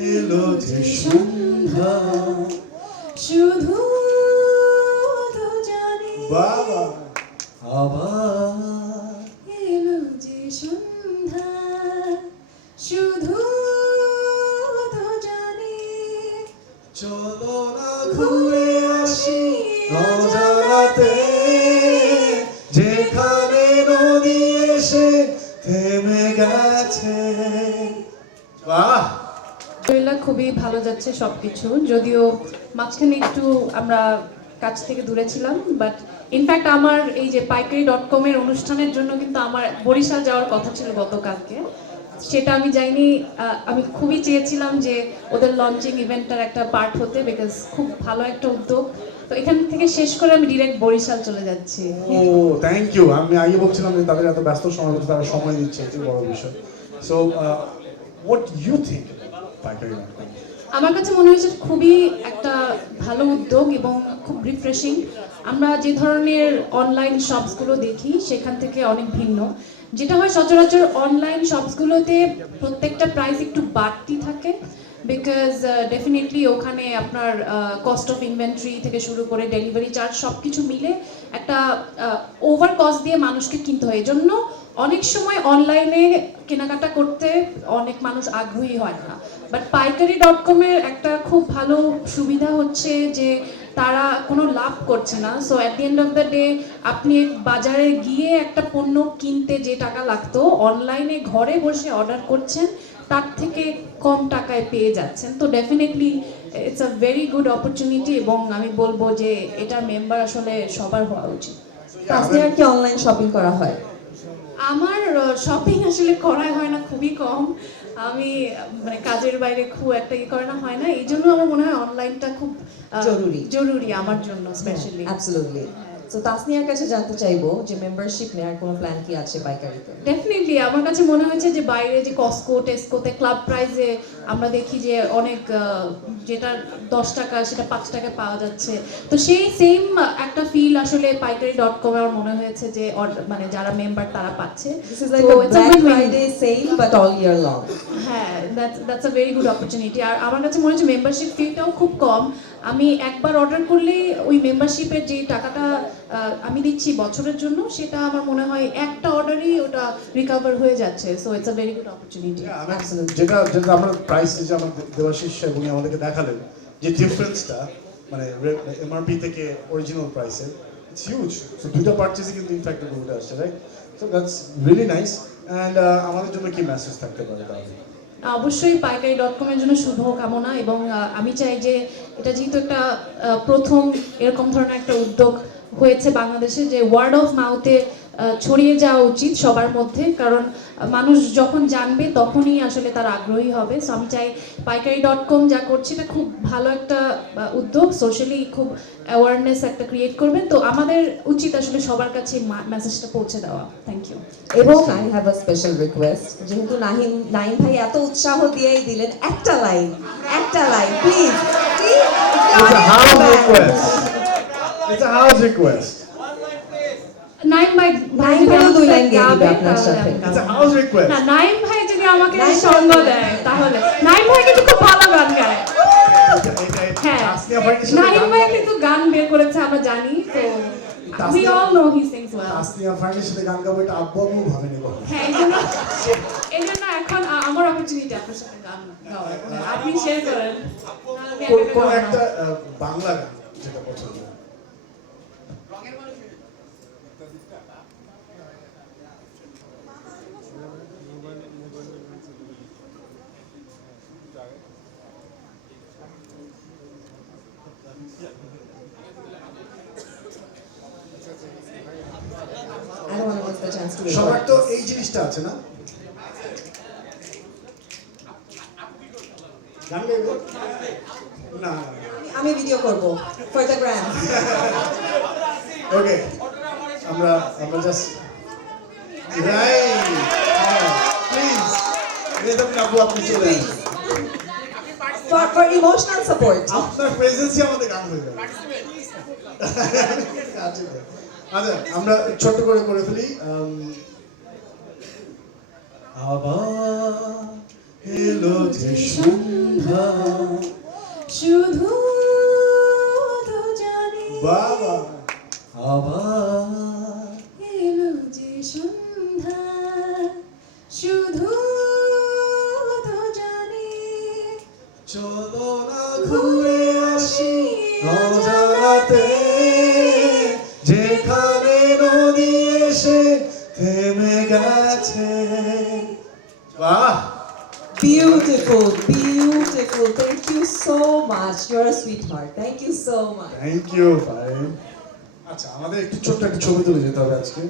এলো যে সন্ধ্যা। শুধু দুজনে বাবা। আবার এলো যে সন্ধ্যা। শুধু দুজনে চলো না ঘুরে আসি অজানাতে খুবই ভালো যাচ্ছে সবকিছু। যদিও মাঝখানে একটু আমরা কাছ থেকে দূরে ছিলাম বাট ইনফ্যাক্ট আমার এই যে পাইকারি ডট কমের অনুষ্ঠানের জন্য কিন্তু আমার বরিশাল যাওয়ার কথা ছিল গতকালকে। সেটা আমি যাইনি আমি খুবই চেয়েছিলাম যে ওদের লঞ্চিং ইভেন্টটার একটা পার্ট হতে বিকজ খুব ভালো একটা উদ্যোগ। তো এখান থেকে শেষ করে আমি ডিরেক্ট বরিশাল চলে যাচ্ছি। ও থ্যাংক ইউ আমি আগে বলছিলাম যে তাদের এত ব্যস্ত সময়, তারা সময় দিচ্ছে এটি বড় বিষয়। সো হোয়াট ইউ থিঙ্ক আমার কাছে মনে হয়েছে খুবই একটা ভালো উদ্যোগ এবং খুব রিফ্রেশিং আমরা যে ধরনের অনলাইন শপসগুলো দেখি, সেখান থেকে অনেক ভিন্ন। যেটা হয় সচরাচর অনলাইন শপসগুলোতে প্রত্যেকটা প্রাইস একটু বাড়তি থাকে বিকজ ডেফিনেটলি ওখানে আপনার কস্ট অফ ইনভেন্টরি থেকে শুরু করে ডেলিভারি চার্জ সব কিছু মিলে একটা ওভার কস্ট দিয়ে মানুষকে কিনতে হয়। এজন্য অনেক সময় অনলাইনে কেনাকাটা করতে অনেক মানুষ আগ্রহী হয় না। বাট পাইকারি ডট কমের একটা খুব ভালো সুবিধা হচ্ছে যে তারা কোনো লাভ করছে না। So at the end of the day আপনি বাজারে গিয়ে একটা পণ্য কিনতে যে টাকা লাগতো অনলাইনে ঘরে বসে অর্ডার করছেন, তার থেকে কম টাকায় পেয়ে যাচ্ছেন। তো definitely it's a very good opportunity এবং আমি বলব যে এটা মেম্বার আসলে সবার হওয়া উচিত। তাসনিয়ার কি অনলাইন শপিং করা হয়? আমার শপিং আসলে করাই হয় না খুবই কম। আমি মানে কাজের বাইরে খুব একটা ই করানো হয় না। এই জন্য আমার মনে হয় অনলাইনটা খুব জরুরি। জরুরি আমার জন্য স্পেশালি অ্যাবসলিউটলি তো তাসনিয়ার কাছে জানতে চাইব যে মেম্বারশিপ নেওয়ার কোনো প্ল্যান কি আছে ডেফিনেটলি আমার কাছে মনে হয়েছে যে বাইরে যে কস্কো টেস্কোতে ক্লাব প্রাইজে আমরা দেখি যে অনেক যেটা দশ টাকা সেটা পাঁচ টাকা পাওয়া যাচ্ছে। তো সেই সেম একটা ফিল আসলে পাইকারি ডট কমে আমার মনে হয়েছে যে মানে যারা মেম্বার তারা পাচ্ছে। হ্যাঁ that's a very good opportunity আর আমার কাছে মনে হচ্ছে মেম্বারশিপ ফিটাও খুব কম। আমি একবার অর্ডার করলেই ওই মেম্বারশিপের যে টাকাটা আমি দিচ্ছি বছরের জন্য সেটা আমার মনে হয় একটা অর্ডারই ওটা রিকভার হয়ে যাচ্ছে so it's a very good opportunity যেটা যেটা আমরা প্রাইস যে আমার দেবাশিস উনি আমাদেরকে দেখালেন যে ডিফারেন্সটা মানে এমআরপি থেকে অরিজিনাল প্রাইসে ইটস হিউজ সো দুটো পারচেজে কিন্তু ইনফ্যাক্ট উঠে আসছে right so that's really nice and আমাদের জন্য কি মেসেজ থাকতে পারে তাহলে? অবশ্যই পাইকারি ডট কমের জন্য শুভ কামনা এবং আমি চাই যে এটা যেহেতু একটা প্রথম এরকম ধরনের একটা উদ্যোগ হয়েছে বাংলাদেশে যে ওয়ার্ড অফ মাউথে ছড়িয়ে যাওয়া উচিত সবার মধ্যে। কারণ মানুষ যখন জানবে তখনই আসলে তার আগ্রহী হবে। সো আমি চাই পাইকারি ডট কম যা করছে এটা খুব ভালো একটা উদ্যোগ। সোশ্যালি খুব অ্যাওয়ারনেস একটা ক্রিয়েট করবে। তো আমাদের উচিত আসলে সবার কাছে মেসেজটা পৌঁছে দেওয়া। থ্যাংক ইউ এবং I have a special request যেহেতু নাহিম নাইম ভাই এত উৎসাহ দিয়েই দিলেন একটা লাইন একটা line please request. It's a house request. Naim ভাই ভাই নাইম দুই লাইন দিয়ে দিবে আপনার সাথে। It's a house request. না নাইম ভাই যদি আমাকে সঙ্গ দেয় তাহলে নাইম ভাই কিন্তু খুব ভালো গান গায় এটা- এটা- হ্যাঁ তাসনিয়া ভাইয়ের সাথে নাইম ভাই গাবে। কিন্তু গান বের করেছে আমরা জানি তো we all know he sings well Tasnia ভাইয়ের সাথে গান গাবো এটা আব্বু আম্মু ভাবেনি কখনো। হ্যাঁ এই জন্য এই জন্য এখন আ- আমার অপরচুনিটি আপনার সাথে গান গাওয়ার আপনি শেয়ার করেন আমি একা একা কোন গাবো না। একটা আহ, বাংলা গান যেটা পছন্দ Chance to সবার তো এই জিনিসটা আছে না? গান গাইবে? না। আমি ভিডিও করব ফর দ্য গ্রাম ওকে আমরা আমরা জাস্ট রাইট প্লিজ আব্বু আপনি চলে আসুন। ফর ফর ইমোশনাল সাপোর্ট আপনার প্রেজেন্সই আমাদের গান হয়ে যাবে। আচ্ছা আমরা ছোট করে করে ফেলি আবার এলো যে সন্ধ্যা শুধু তো জানি। বাবা Beautiful, beautiful. Thank you so much. You're a sweetheart. Thank you so much. Thank you ভাই আচ্ছা আমাদের একটু ছোট্ট একটা ছবি তুলে যেতে হবে আজকে